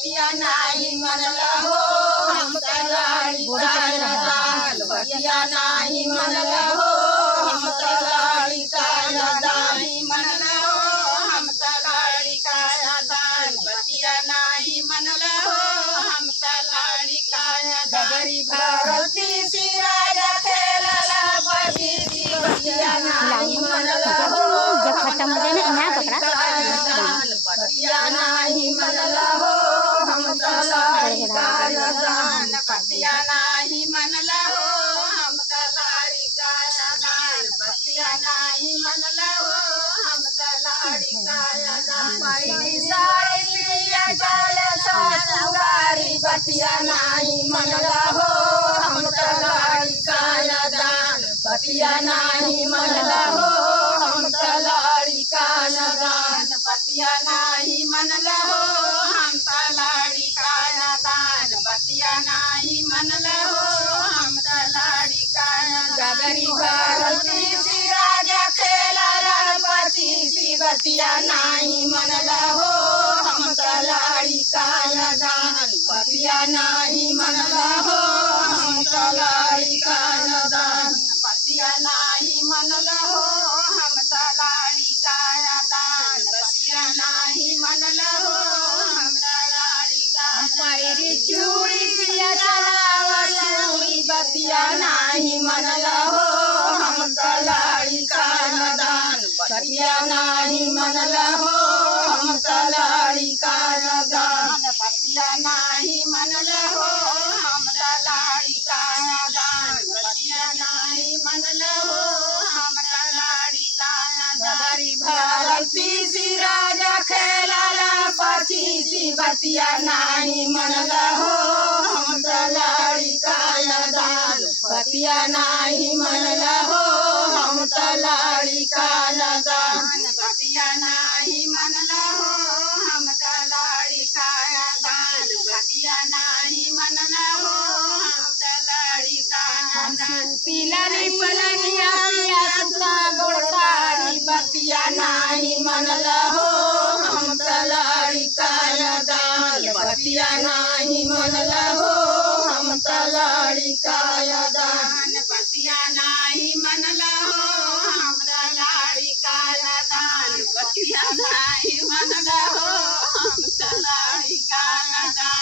बतिया नाही मनला हो हम तलाड़ी काया दान बतिया नाही मनला हो हम तलाड़ी काया दान मनला हो हम तलाड़ी काया दान बतिया नाही मनला हो हम तलाड़ी काया दान भारती सी राजा खेलला पति बतिया नाही मनला हो जब खत्म हो जाए ना यहाँ पकड़ा बतिया नाही मनला हो हम तलाड़ी काया दान बतिया नाही मनला हो हम तलाड़ी काया दान बतिया नाही मनला हो हम तलाड़ी काया दान पहिली साड़ी पिया काल सासुरारी बतिया नाही मनला हो हम तलाड़ी काया दान बतिया नाही मनला हो हम तलाड़ी काया दान बतिया नाही मनला हो हम तलाड़ी काया दान बतिया नाही मनला हो हम तलाड़ी काया गगरी भारती सी राजा खेलला पति सी बतिया नाही मनला हो हम तलाड़ी काया दान बतिया नाही मनला हो हम तलाड़ी काया दान बतिया नाही मनला हो हम तलाड़ी काया दान बतिया नाही मनला हो हम तलाड़ी काया पैरी चूड़ी पिया चलावा चूड़ी बतिया नाही मनला हो हम तलाड़ी काया दान बतिया नाही मनला हो हम तलाड़ी काया दान बतिया नाही मनला हो हम तलाड़ी काया दान बतिया नाही मनला हो हम तलाड़ी काया दान भारती सी राजा खेलला पति सी बतिया नाही मनला हो हम तलाड़ी काया दान बतिया नाही मनला हो हम तलाड़ी काया दान बतिया नाही मनला हो हम तलाड़ी काया दान बतिया नाही मनला हो हम तलाड़ी काया दान पिलानी पलनिया पिया सुता गोड़तारी बतिया नाही मनला हो हम तलाड़ी काया दान बतिया नाही मनला हो हम तलाड़ी काया दान बतिया नाही मनला हो हम तलाड़ी काया दान बतिया नाही मनला हो हम तलाड़ी काया दान।